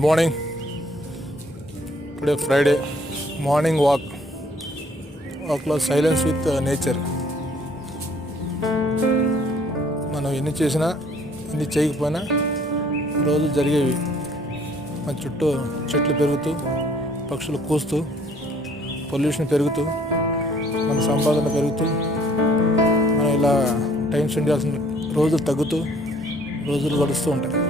Good morning. Today Friday morning వాక్లో silence with nature. మనం ఎన్ని చేసినా ఎన్ని చేయకపోయినా రోజు జరిగేవి. మన చుట్టూ చెట్లు పెరుగుతూ, పక్షులు కూస్తూ, పొల్యూషన్ పెరుగుతూ, మన సంపాదన పెరుగుతూ, మనం ఇలా టైం స్పెండ్ చేయాల్సిన రోజులు తగ్గుతూ రోజులు గడుస్తూ ఉంటాయి.